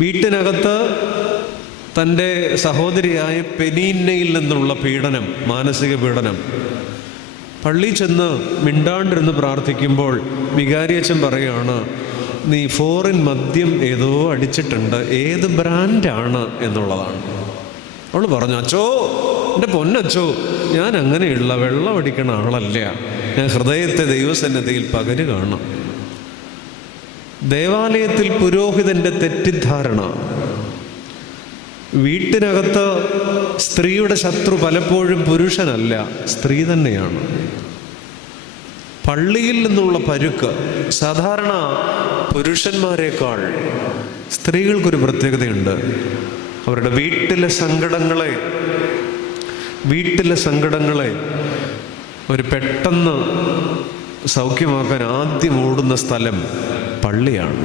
വീട്ടിനകത്ത് തൻ്റെ സഹോദരിയായ പെനീന്നയിൽ നിന്നുള്ള പീഡനം, മാനസിക പീഡനം. പള്ളി ചെന്ന് മിണ്ടാണ്ടിരുന്ന് പ്രാർത്ഥിക്കുമ്പോൾ വികാരിയച്ഛൻ പറയുകയാണ്, നീ ഫോറിൻ മദ്യം ഏതോ അടിച്ചിട്ടുണ്ട്, ഏത് ബ്രാൻഡാണ് എന്നുള്ളതാണ്. അവൾ പറഞ്ഞു, അച്ചോ, എൻ്റെ പൊന്നച്ചോ, ഞാൻ അങ്ങനെയുള്ള വെള്ളം അടിക്കണ ആളല്ല, ഞാൻ ഹൃദയത്തെ ദൈവസന്നിധിയിൽ പകരുകയാണ്. ദേവാലയത്തിൽ പുരോഹിതൻ്റെ തെറ്റിദ്ധാരണ. വീട്ടിനകത്ത് സ്ത്രീയുടെ ശത്രു പലപ്പോഴും പുരുഷനല്ല, സ്ത്രീ തന്നെയാണ്. പള്ളിയിൽ നിന്നുള്ള പരുക്ക് സാധാരണ പുരുഷന്മാരെക്കാൾ സ്ത്രീകൾക്കൊരു പ്രത്യേകതയുണ്ട്. അവരുടെ വീട്ടിലെ സങ്കടങ്ങളെ ഒരു പെട്ടെന്ന് സൗഖ്യമാക്കാൻ ആദ്യം ഓടുന്ന സ്ഥലം പള്ളിയാണ്.